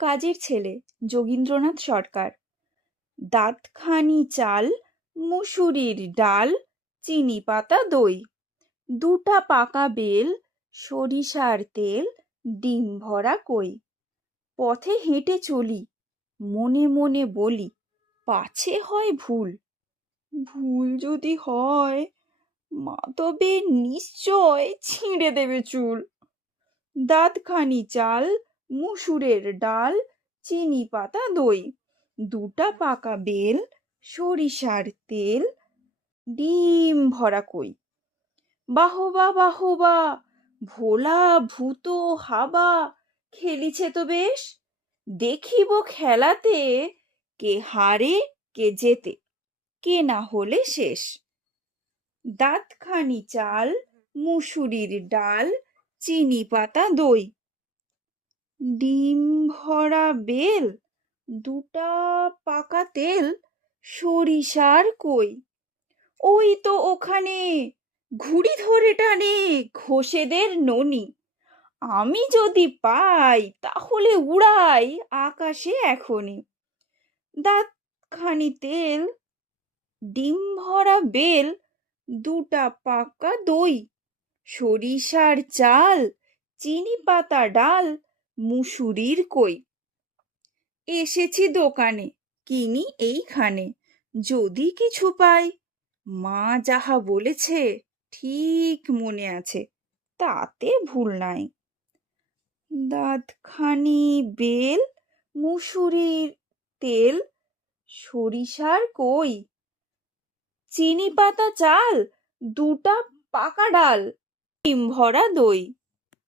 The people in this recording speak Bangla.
কাজের ছেলে যোগীন্দ্রনাথ সরকার। দাঁতখানি চাল, মুসুরির ডাল, চিনি পাতা দই, দুটা পাকা বেল, সরিষার তেল, ডিম ভরা কই। পথে হেঁটে চলি, মনে মনে বলি, পাছে হয় ভুল। ভুল যদি হয়, মা তবে নিশ্চয় ছিঁড়ে দেবে চুল। দাঁতখানি চাল, মুসুরের ডাল, চিনি পাতা দই, দুটা পাকা বেল, সরিষার তেল, ডিম ভরা কই। বাহবা বাহবা, ভোলা ভূত হাবা, খেলিছে তো বেশ। দেখিব খেলাতে, কে হারে কে জেতে, কে না হলে শেষ। দাঁতখানি চাল, মুসুরির ডাল, চিনি পাতা দই, ডিম ভরা বেল, দুটা পাকা তেল, সরিষার কই। ওই তো ওখানে ঘুড়ি ধরে টানে ঘোষেদের ননি। আমি যদি পাই তাহলে উড়াই আকাশে এখনই। দাঁতখানি তেল, ডিম ভরা বেল, দুটা পাকা দই, সরিষার চাল, চিনি পাতা ডাল, মুসুরির কই। এসেছি দোকানে, কিনি এইখানে, যদি কিছু পাই। মা যাহা বলেছে ঠিক মনে আছে, তাতে ভুল নাই। দাঁতখানি বেল, মুসুরির তেল, সরিষার কই, চিনি পাতা চাল, দুটা পাকা ডাল, ডিম ভরা দই।